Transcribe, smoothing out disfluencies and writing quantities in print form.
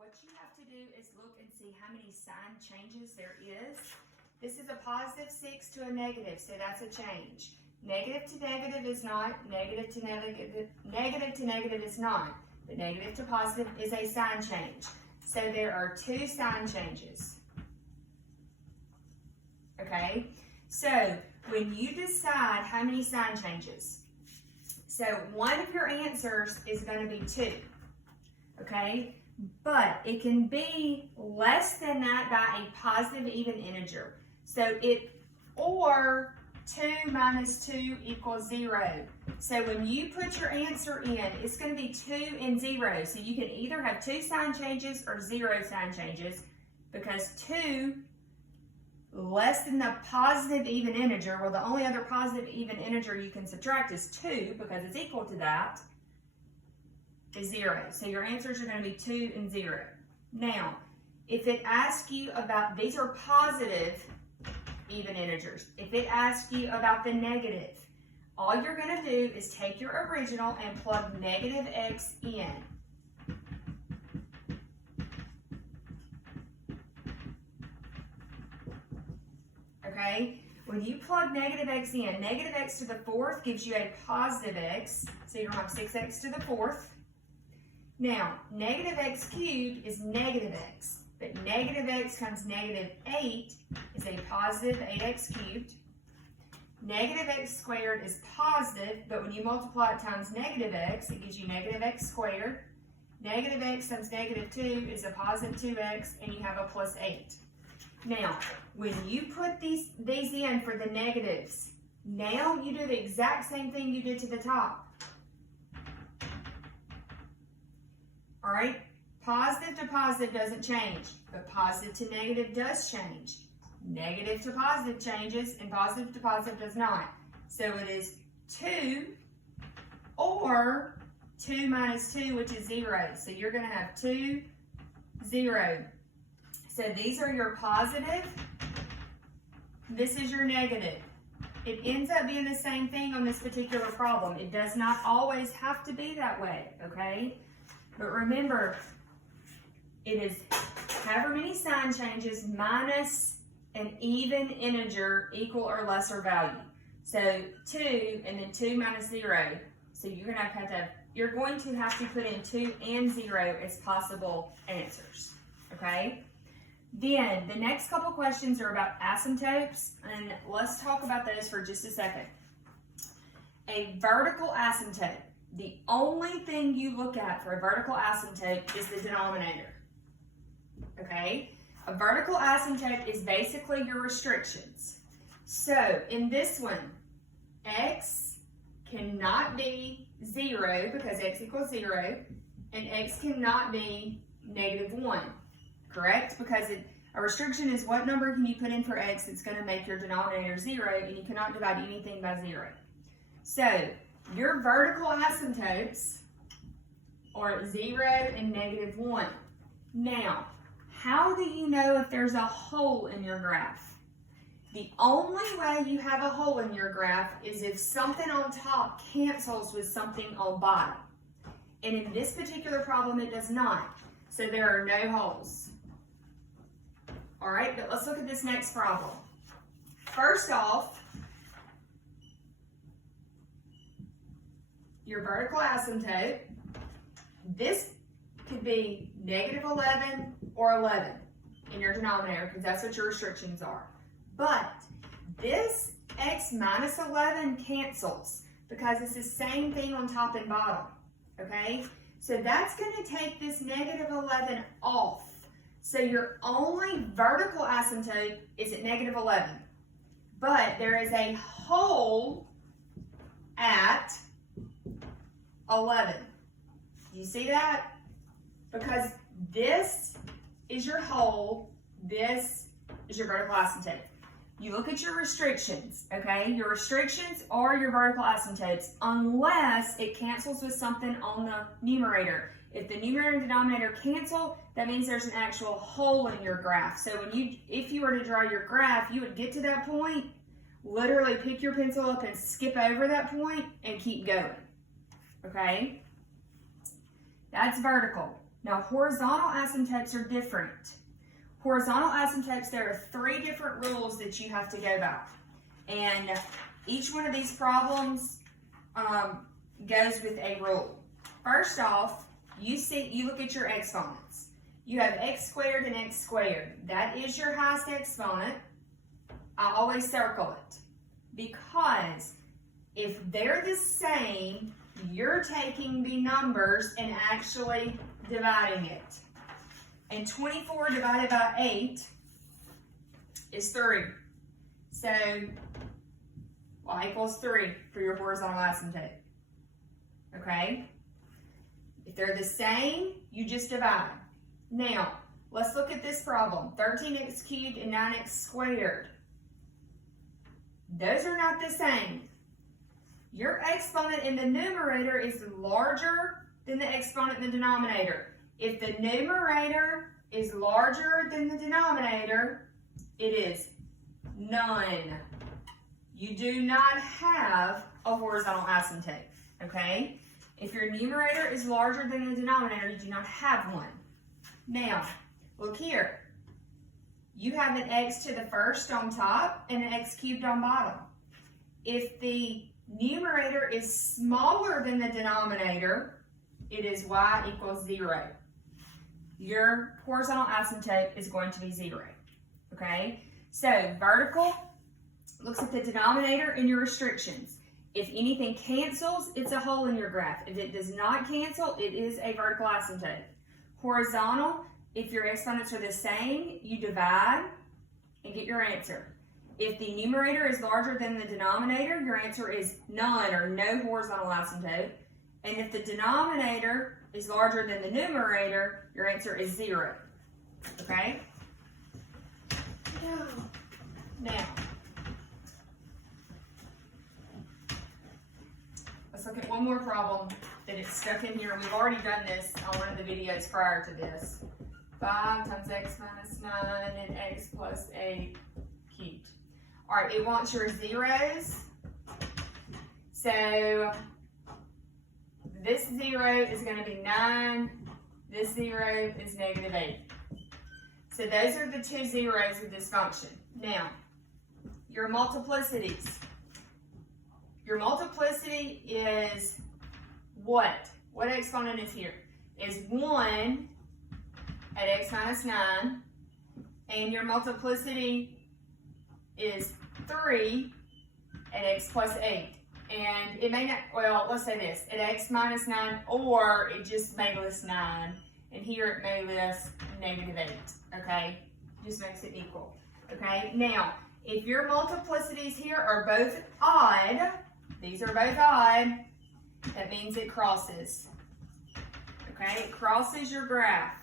what you have to do is look and see how many sign changes there is. This is a positive 6 to a negative, so that's a change. Negative to negative is not, negative to negative is not, but negative to positive is a sign change. So there are 2 sign changes. Okay, so when you decide how many sign changes, so one of your answers is going to be 2, okay, but it can be less than that by a positive even integer. So or 2 minus 2 equals 0. So when you put your answer in, it's going to be 2 and 0. So you can either have 2 sign changes or 0 sign changes, because 2 less than the positive even integer, well, the only other positive even integer you can subtract is 2, because it's equal to that, is 0. So your answers are going to be 2 and 0. Now, if it asks you about, these are positive even integers. If it asks you about the negative, all you're going to do is take your original and plug negative x in. Okay, when you plug negative x in, negative x to the 4th gives you a positive x, so you're going to have 6x to the 4th. Now, negative x cubed is negative x, but negative x times negative 8 is a positive 8x cubed. Negative x squared is positive, but when you multiply it times negative x, it gives you negative x squared. Negative x times negative 2 is a positive 2x, and you have a plus 8. Now, when you put these in for the negatives, now you do the exact same thing you did to the top. All right, positive to positive doesn't change, but positive to negative does change. Negative to positive changes, and positive to positive does not. So it is 2 or 2 minus 2, which is 0. So you're going to have 2, 0. So these are your positive, this is your negative. It ends up being the same thing on this particular problem. It does not always have to be that way, okay? But remember, it is however many sign changes minus an even integer equal or lesser value. So 2 and then 2 minus 0. So you're going to have to put in 2 and 0 as possible answers, okay? Then the next couple questions are about asymptotes, and let's talk about those for just a second. A vertical asymptote, the only thing you look at for a vertical asymptote is the denominator, okay? A vertical asymptote is basically your restrictions. So in this one, x cannot be 0 because x equals 0, and x cannot be negative 1. Correct? Because a restriction is what number can you put in for x that's going to make your denominator 0, and you cannot divide anything by 0. So your vertical asymptotes are 0 and negative 1. Now, how do you know if there's a hole in your graph? The only way you have a hole in your graph is if something on top cancels with something on bottom. And in this particular problem, it does not. So there are no holes. All right, but let's look at this next problem. First off, your vertical asymptote, this could be negative 11 or 11 in your denominator, because that's what your restrictions are. But this x minus 11 cancels because it's the same thing on top and bottom, okay? So that's going to take this negative 11 off. So your only vertical asymptote is at negative 11. But there is a hole at 11. Do you see that? Because this is your hole, this is your vertical asymptote. You look at your restrictions, okay? Your restrictions are your vertical asymptotes unless it cancels with something on the numerator. If the numerator and denominator cancel, that means there's an actual hole in your graph. So if you were to draw your graph, you would get to that point, literally pick your pencil up and skip over that point and keep going, okay? That's vertical. Now, horizontal asymptotes are different. Horizontal asymptotes, there are 3 different rules that you have to go by. And each one of these problems goes with a rule. First off, you look at your exponents. You have x squared and x squared. That is your highest exponent. I always circle it because if they're the same, you're taking the numbers and actually dividing it. And 24 divided by 8 is 3. So y equals 3 for your horizontal asymptote. Okay? If they're the same, you just divide. Now, let's look at this problem. 13x cubed and 9x squared. Those are not the same. Your exponent in the numerator is larger than the exponent in the denominator. If the numerator is larger than the denominator, it is none. You do not have a horizontal asymptote, okay? If your numerator is larger than the denominator, you do not have one. Now, look here. You have an x to the first on top and an x cubed on bottom. If the numerator is smaller than the denominator, it is y equals 0. Your horizontal asymptote is going to be 0, okay? So vertical looks at the denominator and your restrictions. If anything cancels, it's a hole in your graph. If it does not cancel, it is a vertical asymptote. Horizontal, if your exponents are the same, you divide and get your answer. If the numerator is larger than the denominator, your answer is none or no horizontal asymptote. And if the denominator is larger than the numerator, your answer is 0. Okay? Now, let's look at one more problem that is stuck in here. We've already done this on one of the videos prior to this. 5 times x minus 9 and x plus 8 cubed. All right, it wants your zeros. So this 0 is going to be 9. This 0 is negative 8. So those are the 2 zeros of this function. Now, your multiplicities. Your multiplicity is what? What exponent is here? Is 1 at x minus 9. And your multiplicity is 3 at x plus 8. And it may not, well, let's say this, at x minus 9, or it just may list 9. And here it may list negative 8, okay? Just makes it equal, okay? Now, if your multiplicities here are both odd, these are both odd, that means it crosses, okay? It crosses your graph.